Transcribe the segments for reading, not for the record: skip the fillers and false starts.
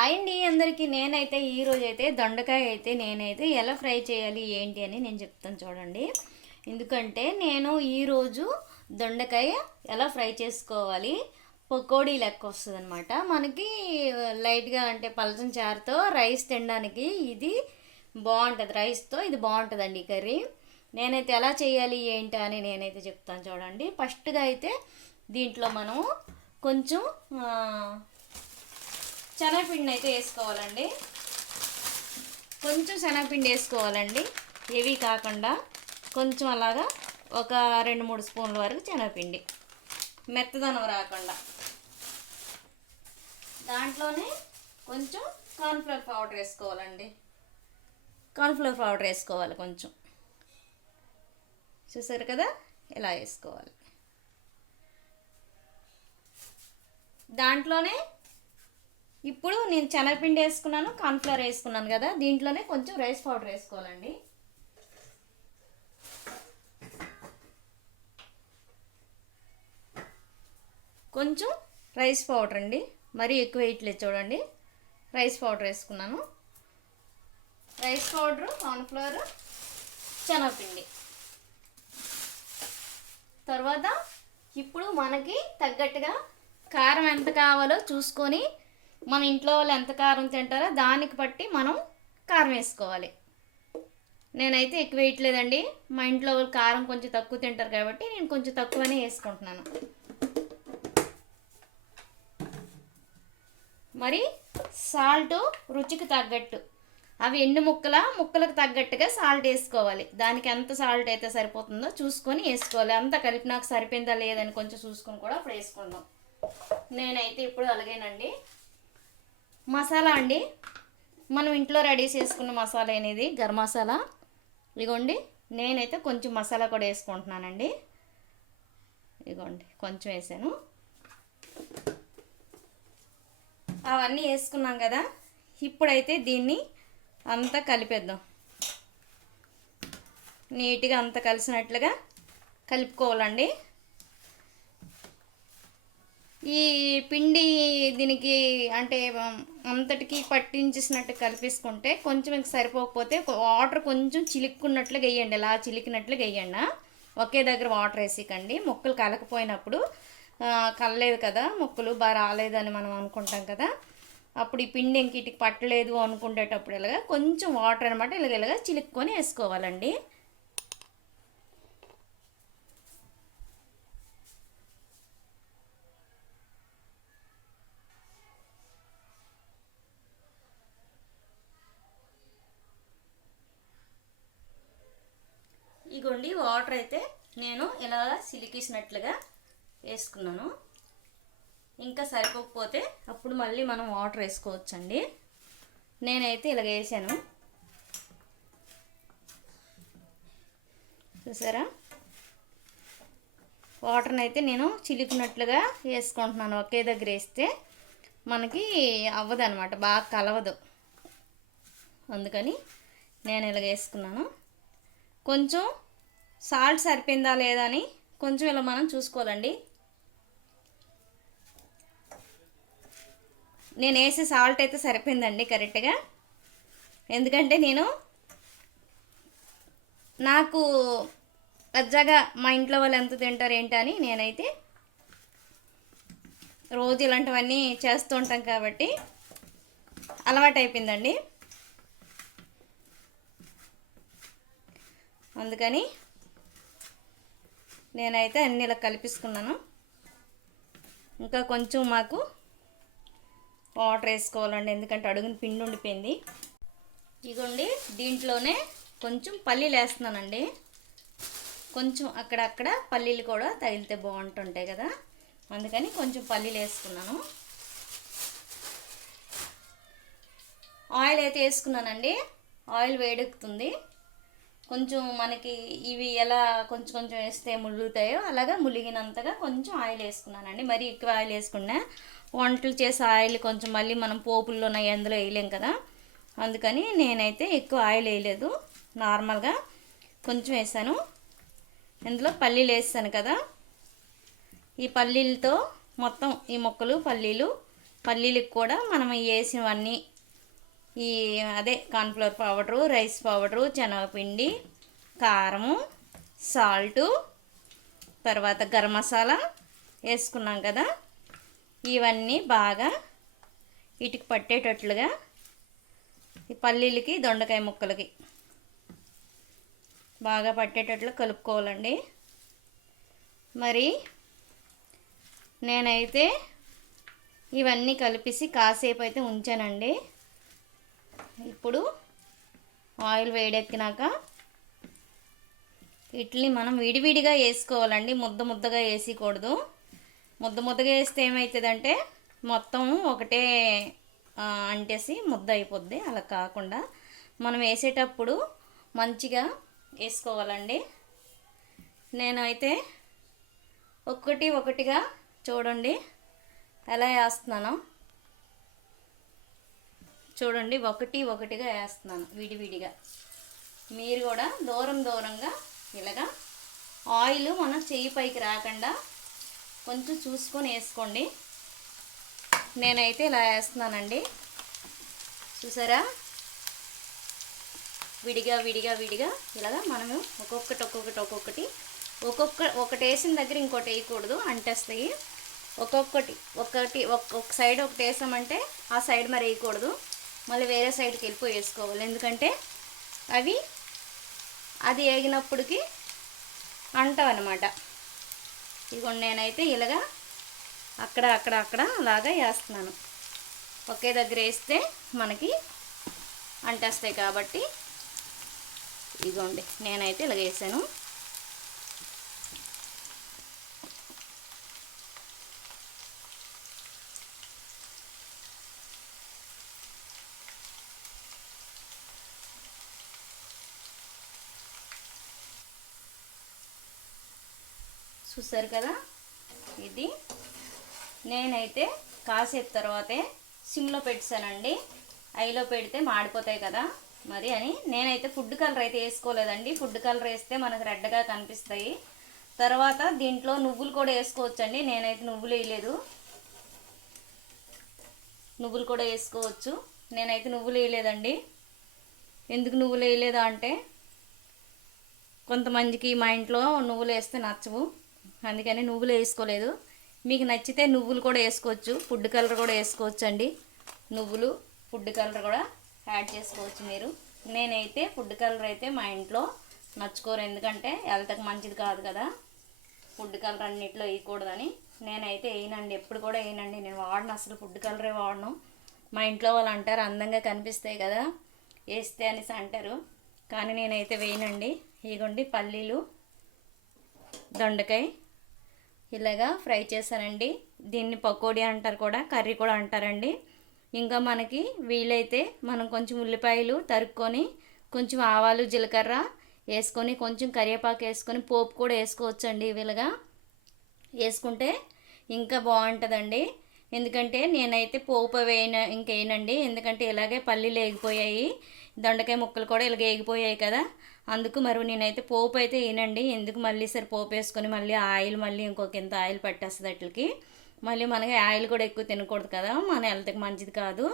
Hi అండి అందరికీ. నేనైతే ఈరోజు అయితే దొండకాయ అయితే నేనైతే ఎలా ఫ్రై చేయాలి ఏంటి అని నేను చెప్తాను చూడండి. ఎందుకంటే నేను ఈరోజు దొండకాయ ఎలా ఫ్రై చేసుకోవాలి పకోడీ లెక్క వస్తుంది అనమాట. మనకి లైట్గా అంటే పలచని చారుతో రైస్ తినడానికి ఇది బాగుంటుంది. రైస్తో ఇది బాగుంటుందండి కర్రీ. నేనైతే ఎలా చేయాలి ఏంటి అని నేనైతే చెప్తాను చూడండి. ఫస్ట్గా అయితే దీంట్లో మనం కొంచెం శనగపిండి అయితే వేసుకోవాలండి. కొంచెం శనగపిండి వేసుకోవాలండి, హెవీ కాకుండా కొంచెం అలాగా ఒక 2-3 స్పూన్ల వరకు శనగపిండి, మెత్తదనం రాకుండా. దాంట్లోనే కొంచెం కార్న్ఫ్లవర్ పౌడర్ వేసుకోవాలండి. కార్న్ఫ్లవర్ పౌడర్ వేసుకోవాలి కొంచెం. చూసారు కదా, ఇలా వేసుకోవాలి. దాంట్లోనే ఇప్పుడు నేను శనగపిండి వేసుకున్నాను, కార్న్ఫ్లవర్ వేసుకున్నాను కదా, దీంట్లోనే కొంచెం రైస్ పౌడర్ వేసుకోవాలండి. కొంచెం రైస్ పౌడర్ అండి, మరీ ఎక్కువ వేయట్లేదు చూడండి. రైస్ పౌడర్ వేసుకున్నాను. రైస్ పౌడరు, కార్న్ఫ్లవర్, శనగపిండి. తర్వాత ఇప్పుడు మనకి తగ్గట్టుగా కారం ఎంత కావాలో చూసుకొని, మన ఇంట్లో వాళ్ళు ఎంత కారం తింటారో దానికి బట్టి మనం కారం వేసుకోవాలి. నేనైతే ఎక్కువ వేయట్లేదండి, మా ఇంట్లో వాళ్ళు కారం కొంచెం తక్కువ తింటారు కాబట్టి నేను కొంచెం తక్కువనే వేసుకుంటున్నాను. మరి సాల్ట్ రుచికి తగ్గట్టు, అవి ఎన్ని ముక్కలకు తగ్గట్టుగా సాల్ట్ వేసుకోవాలి. దానికి ఎంత సాల్ట్ అయితే సరిపోతుందో చూసుకొని వేసుకోవాలి. అంతా కలిపినాక సరిపోయిందా లేదని కొంచెం చూసుకొని కూడా అప్పుడు వేసుకుందాం. నేనైతే ఇప్పుడు అలాగేనండి. మసాలా అండి, మనం ఇంట్లో రెడీ చేసుకున్న మసాలా అనేది గరం మసాలా. ఇగోండి, నేనైతే కొంచెం మసాలా కూడా వేసుకుంటున్నానండి. ఇగోండి, కొంచెం వేసాను. అవన్నీ వేసుకున్నాం కదా, ఇప్పుడైతే దీన్ని అంతా కలిపేద్దాం. నీట్గా అంతా కలిసినట్లుగా కలుపుకోవాలండి. ఈ పిండి దీనికి అంటే అంతటికి పట్టించేసినట్టు కలిపేసుకుంటే కొంచెం ఇంక సరిపోకపోతే వాటర్ కొంచెం చిలుక్కున్నట్లుగా వేయండి. అలా చిలికినట్లుగా వేయండి. ఒకే దగ్గర వాటర్ వేసికండి. ముక్కలు కలకపోయినప్పుడు కలలేదు కదా, ముక్కలు బాగా రాలేదని మనం అనుకుంటాం కదా, అప్పుడు ఈ పిండి ఇంక ఇటుకి పట్టలేదు అనుకునేటప్పుడు ఇలాగా కొంచెం వాటర్ అనమాట ఇలాగ చిలుక్కొని వేసుకోవాలండి. ఇగోండి, వాటర్ అయితే నేను ఇలా సిలికేసినట్లుగా వేసుకున్నాను. ఇంకా సరిపోకపోతే అప్పుడు మళ్ళీ మనం వాటర్ వేసుకోవచ్చండి. నేనైతే ఇలాగ వేసాను. చూసారా, వాటర్ని అయితే నేను చిలికినట్లుగా వేసుకుంటున్నాను. ఒకే దగ్గర వేస్తే మనకి అవ్వదు అనమాట, బాగా కలవదు. అందుకని నేను ఇలాగ వేసుకున్నాను. కొంచెం సాల్ట్ సరిపోయిందా లేదా అని కొంచెం ఇలా మనం చూసుకోవాలండి. నేను వేసే సాల్ట్ అయితే సరిపోయిందండి కరెక్ట్గా. ఎందుకంటే నాకు పెద్దగా మా ఇంట్లో వాళ్ళు ఎంత తింటారు ఏంటని నేనైతే రోజు ఇలాంటివన్నీ చేస్తూ ఉంటాం కాబట్టి అలవాటు అయిపోయిందండి. అందుకని నేనైతే అన్నీ ఇలా కలిపేసుకున్నాను. ఇంకా కొంచెం మాకు వాటర్ వేసుకోవాలండి, ఎందుకంటే అడుగున పిండి ఉండిపోయింది. ఇదిగోండి, దీంట్లోనే కొంచెం పల్లీలు వేస్తున్నానండి. కొంచెం అక్కడక్కడ పల్లీలు కూడా తగిలితే బాగుంటుంటాయి కదా, అందుకని కొంచెం పల్లీలు వేసుకున్నాను. ఆయిల్ అయితే వేసుకున్నానండి. ఆయిల్ వేడెక్కుతుంది. కొంచెం మనకి ఇవి ఎలా కొంచెం కొంచెం వేస్తే ములుగుతాయో అలాగా ములిగినంతగా కొంచెం ఆయిల్ వేసుకున్నానండి. మరీ ఎక్కువ ఆయిల్ వేసుకున్నా వంటలు చేసే ఆయిల్ కొంచెం మళ్ళీ మనం పోపుల్లో ఎందులో వేయలేం కదా, అందుకని నేనైతే ఎక్కువ ఆయిల్ వేయలేదు, నార్మల్గా కొంచెం వేసాను. ఇందులో పల్లీలు వేసాను కదా, ఈ పల్లీలతో మొత్తం ఈ ముక్కలు పల్లీలు పల్లీలకు కూడా మనం వేసినవన్నీ ఈ అదే కార్న్ఫ్లవర్ పౌడరు, రైస్ పౌడరు, శనగపిండి, కారము, సాల్టు, తర్వాత గరం మసాలా వేసుకున్నాం కదా, ఇవన్నీ బాగా వీటికి పట్టేటట్లుగా ఈ పల్లీలకి దొండకాయ ముక్కలకి బాగా పట్టేటట్లు కలుపుకోవాలండి. మరి నేనైతే ఇవన్నీ కలిపేసి కాసేపు అయితే ఉంచానండి. ఇప్పుడు ఆయిల్ వేడెక్కినాక వీటిని మనం విడివిడిగా వేసుకోవాలండి, ముద్ద ముద్దగా వేసుకోకూడదు. ముద్ద ముద్దగా వేస్తే ఏమవుతుందంటే మొత్తం ఒకటే అంటేసి ముద్ద అయిపోద్ది. అలా కాకుండా మనం వేసేటప్పుడు మంచిగా వేసుకోవాలండి. నేనైతే ఒక్కటి ఒకటిగా చూడండి ఎలా వేస్తున్నానో, చూడండి ఒకటి ఒకటిగా వేస్తున్నాను విడివిడిగా. మీరు కూడా దూరంగా ఇలాగా ఆయిల్ మన చెయ్యి పైకి రాకుండా కొంచెం చూసుకొని వేసుకోండి. నేనైతే ఇలా వేస్తున్నానండి, చూసారా? విడిగా ఇలాగా మనము ఒక్కొక్కటి ఒకటి వేసిన దగ్గర ఇంకోటి వేయకూడదు, అంటేస్తాయి. ఒక సైడ్ ఒకటి వేసామంటే ఆ సైడ్ మరి వేయకూడదు, మళ్ళీ వేరే సైడ్కి వెళ్ళిపోయి వేసుకోవాలి. ఎందుకంటే అది వేగినప్పటికి అంటావన్నమాట. ఇదిగోండి నేనైతే ఇలాగా అక్కడ అలాగా వేస్తున్నాను. ఒకే దగ్గర వేస్తే మనకి అంటేస్తాయి కాబట్టి ఇదిగోండి నేనైతే ఇలాగ వేసాను. చూసారు కదా, ఇది నేనైతే కాసేపు తర్వాతే సిమ్లో పెట్టానండి. ఐలో పెడితే మాడిపోతాయి కదా మరి అని నేనైతే ఫుడ్ కలర్ అయితే వేసుకోలేదండి. ఫుడ్ కలర్ వేస్తే మనకు రెడ్గా కనిపిస్తాయి. తర్వాత దీంట్లో నువ్వులు కూడా వేసుకోవచ్చండి. నేనైతే నువ్వులు వేయలేదు, నువ్వులు కూడా వేసుకోవచ్చు. నేనైతే నువ్వులు వేయలేదండి. ఎందుకు నువ్వులు వేయలేదా అంటే కొంతమందికి మా ఇంట్లో నువ్వులు వేస్తే నచ్చవు, అందుకని నువ్వులు వేసుకోలేదు. మీకు నచ్చితే నువ్వులు కూడా వేసుకోవచ్చు, ఫుడ్ కలర్ కూడా వేసుకోవచ్చు అండి. నువ్వులు ఫుడ్ కలర్ కూడా యాడ్ చేసుకోవచ్చు మీరు. నేనైతే ఫుడ్ కలర్ అయితే మా ఇంట్లో నచ్చుకోరు, ఎందుకంటే హెల్త్కి మంచిది కాదు కదా, ఫుడ్ కలర్ అన్నిట్లో వేయకూడదని. నేనైతే వేయనండి, ఎప్పుడు కూడా వేయనండి. నేను వాడను, అసలు ఫుడ్ కలరే వాడను. మా ఇంట్లో వాళ్ళు అంటారు అందంగా కనిపిస్తాయి కదా వేస్తే అనేసి అంటారు, కానీ నేనైతే వేయనండి. ఇదిగోండి పల్లీలు, దొండకాయ ఇలాగా ఫ్రై చేశానండి. దీన్ని పకోడీ అంటారు కూడా, కర్రీ కూడా అంటారండి. ఇంకా మనకి వీలైతే మనం కొంచెం ఉల్లిపాయలు తరుక్కొని, కొంచెం ఆవాలు జీలకర్ర వేసుకొని, కొంచెం కరివేపాకు వేసుకొని పోపు కూడా వేసుకోవచ్చండి. ఇలాగా వేసుకుంటే ఇంకా బాగుంటుందండి. ఎందుకంటే నేనైతే పోపు ఇంకేనండి, ఎందుకంటే ఇలాగే పల్లీలు వేగిపోయాయి, దొండకాయ ముక్కలు కూడా ఇలాగ వేగిపోయాయి కదా, అందుకు మరి నేనైతే పోపు అయితే వేయనండి. ఎందుకు మళ్ళీ సరే పోపు వేసుకొని మళ్ళీ ఆయిల్ మళ్ళీ ఇంకొక ఇంత ఆయిల్ పట్టేస్తుంది అట్లకి, మళ్ళీ మనకి ఆయిల్ కూడా ఎక్కువ తినకూడదు కదా, మన హెల్త్కి మంచిది కాదు.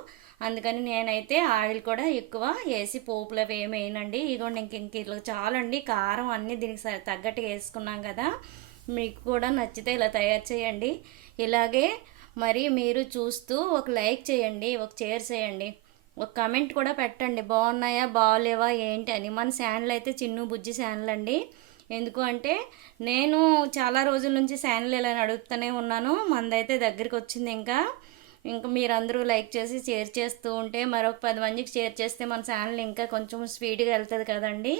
అందుకని నేనైతే ఆయిల్ కూడా ఎక్కువ వేసి పోపులో ఏమి వేయనండి. ఇదిగోండి ఇంక ఇలా చాలండి. కారం అన్నీ దీనికి తగ్గట్టుగా వేసుకున్నాం కదా. మీకు కూడా నచ్చితే ఇలా తయారు చేయండి. ఇలాగే మరి మీరు చూస్తూ ఒక లైక్ చేయండి, ఒక షేర్ చేయండి, ఒక కమెంట్ కూడా పెట్టండి, బాగున్నాయా బాగోలేవా ఏంటి అని. మన ఛానల్ అయితే చిన్ను బుజ్జి ఛానల్ అండి. ఎందుకు అంటే నేను చాలా రోజుల నుంచి ఛానల్ ఇలా అడుగుతూనే ఉన్నాను, మనదైతే దగ్గరికి వచ్చింది. ఇంకా మీరందరూ లైక్ చేసి షేర్ చేస్తూ ఉంటే మరొక 10 మందికి షేర్ చేస్తే మన ఛానల్ ఇంకా కొంచెం స్పీడ్గా వెళ్తుంది కదండి.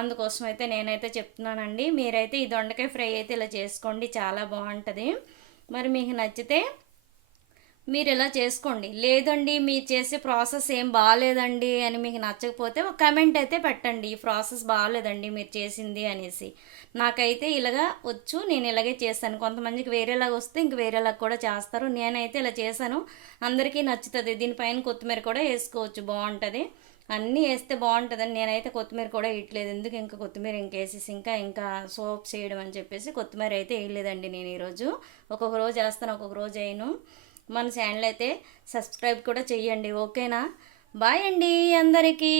అందుకోసం అయితే నేనైతే చెప్తున్నానండి. మీరైతే ఈ దొండకాయ ఫ్రై అయితే ఇలా చేసుకోండి, చాలా బాగుంటుంది. మరి మీకు నచ్చితే మీరు ఇలా చేసుకోండి. లేదండి మీరు చేసే ప్రాసెస్ ఏం బాగాలేదండి అని మీకు నచ్చకపోతే ఒక కమెంట్ అయితే పెట్టండి, ఈ ప్రాసెస్ బాగాలేదండి మీరు చేసింది అనేసి. నాకైతే ఇలాగా వచ్చు, నేను ఇలాగే చేస్తాను. కొంతమందికి వేరేలాగా వస్తే ఇంక వేరేలాగా కూడా చేస్తారు. నేనైతే ఇలా చేశాను, అందరికీ నచ్చుతుంది. దీనిపైన కొత్తిమీర కూడా వేసుకోవచ్చు, బాగుంటుంది. అన్నీ వేస్తే బాగుంటుందని నేనైతే కొత్తిమీర కూడా వేయట్లేదు. ఎందుకు ఇంకా కొత్తిమీర ఇంకేసేసి ఇంకా సోప్ చేయడం అని చెప్పేసి కొత్తిమీర అయితే వేయలేదండి నేను ఈరోజు. ఒక్కొక్క రోజు వేస్తాను, ఒక్కొక్క రోజు వేయను. మన ఛానల్ అయితే సబ్స్క్రైబ్ కూడా చెయ్యండి. ఓకేనా? బాయ్ అండి అందరికీ.